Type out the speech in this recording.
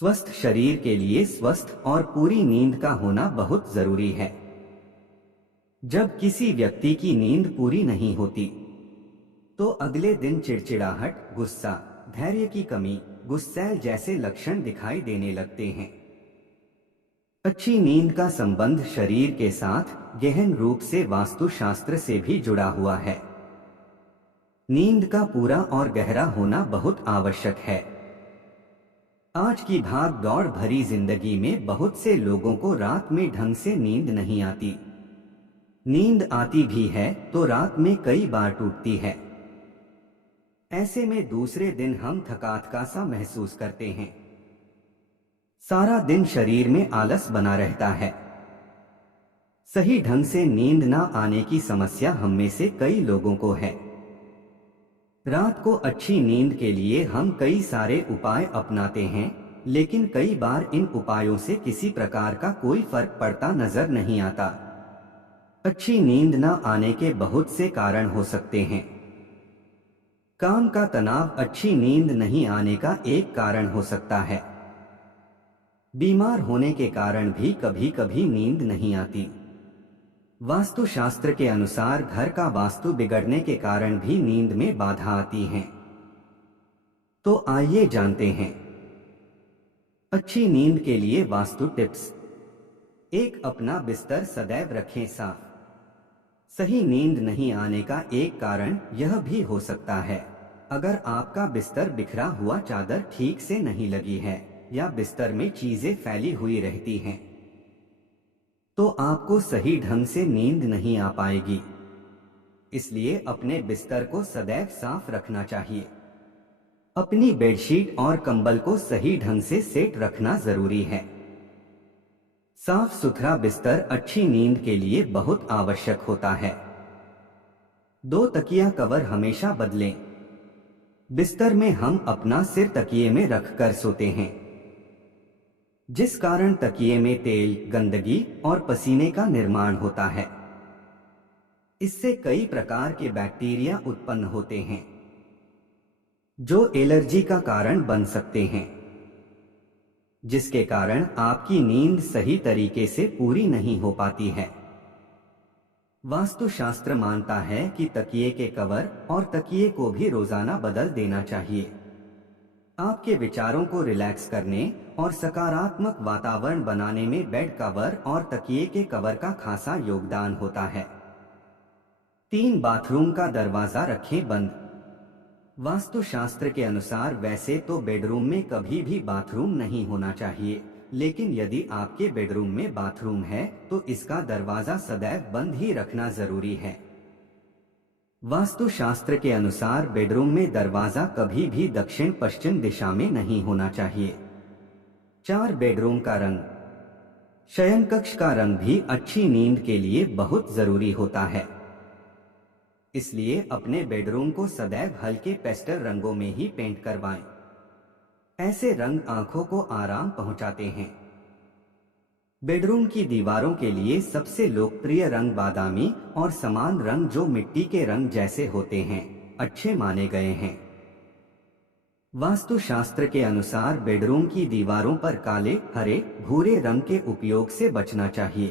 स्वस्थ शरीर के लिए स्वस्थ और पूरी नींद का होना बहुत जरूरी है। जब किसी व्यक्ति की नींद पूरी नहीं होती तो अगले दिन चिड़चिड़ाहट, गुस्सा, धैर्य की कमी, गुस्सैल जैसे लक्षण दिखाई देने लगते हैं। अच्छी नींद का संबंध शरीर के साथ गहन रूप से वास्तुशास्त्र से भी जुड़ा हुआ है। नींद का पूरा और गहरा होना बहुत आवश्यक है। आज की भाग दौड़ भरी जिंदगी में बहुत से लोगों को रात में ढंग से नींद नहीं आती। नींद आती भी है तो रात में कई बार टूटती है। ऐसे में दूसरे दिन हम थकाथका सा महसूस करते हैं। सारा दिन शरीर में आलस बना रहता है। सही ढंग से नींद ना आने की समस्या हम में से कई लोगों को है। रात को अच्छी नींद के लिए हम कई सारे उपाय अपनाते हैं, लेकिन कई बार इन उपायों से किसी प्रकार का कोई फर्क पड़ता नजर नहीं आता। अच्छी नींद न आने के बहुत से कारण हो सकते हैं। काम का तनाव अच्छी नींद नहीं आने का एक कारण हो सकता है। बीमार होने के कारण भी कभी कभी नींद नहीं आती। वास्तुशास्त्र के अनुसार घर का वास्तु बिगड़ने के कारण भी नींद में बाधा आती है। तो आइए जानते हैं अच्छी नींद के लिए वास्तु टिप्स। एक, अपना बिस्तर सदैव रखें साफ। सही नींद नहीं आने का एक कारण यह भी हो सकता है अगर आपका बिस्तर बिखरा हुआ, चादर ठीक से नहीं लगी है या बिस्तर में चीजें फैली हुई रहती हैं, तो आपको सही ढंग से नींद नहीं आ पाएगी। इसलिए अपने बिस्तर को सदैव साफ रखना चाहिए। अपनी बेडशीट और कंबल को सही ढंग से सेट रखना जरूरी है। साफ सुथरा बिस्तर अच्छी नींद के लिए बहुत आवश्यक होता है। 2, तकिया कवर हमेशा बदलें। बिस्तर में हम अपना सिर तकिए में रखकर सोते हैं, जिस कारण तकिए में तेल, गंदगी और पसीने का निर्माण होता है। इससे कई प्रकार के बैक्टीरिया उत्पन्न होते हैं जो एलर्जी का कारण बन सकते हैं, जिसके कारण आपकी नींद सही तरीके से पूरी नहीं हो पाती है। वास्तुशास्त्र मानता है कि तकिए के कवर और तकिए को भी रोजाना बदल देना चाहिए। आपके विचारों को रिलैक्स करने और सकारात्मक वातावरण बनाने में बेड कवर और तकिए के कवर का खासा योगदान होता है। 3, बाथरूम का दरवाजा रखें बंद। वास्तुशास्त्र के अनुसार वैसे तो बेडरूम में कभी भी बाथरूम नहीं होना चाहिए, लेकिन यदि आपके बेडरूम में बाथरूम है तो इसका दरवाजा सदैव बंद ही रखना जरूरी है। वास्तुशास्त्र के अनुसार बेडरूम में दरवाजा कभी भी दक्षिण पश्चिम दिशा में नहीं होना चाहिए। 4, बेडरूम का रंग। शयन कक्ष का रंग भी अच्छी नींद के लिए बहुत जरूरी होता है। इसलिए अपने बेडरूम को सदैव हल्के पेस्टल रंगों में ही पेंट करवाएं। ऐसे रंग आंखों को आराम पहुंचाते हैं। बेडरूम की दीवारों के लिए सबसे लोकप्रिय रंग बादामी और समान रंग, जो मिट्टी के रंग जैसे होते हैं, अच्छे माने गए हैं। वास्तुशास्त्र के अनुसार बेडरूम की दीवारों पर काले, हरे, भूरे रंग के उपयोग से बचना चाहिए।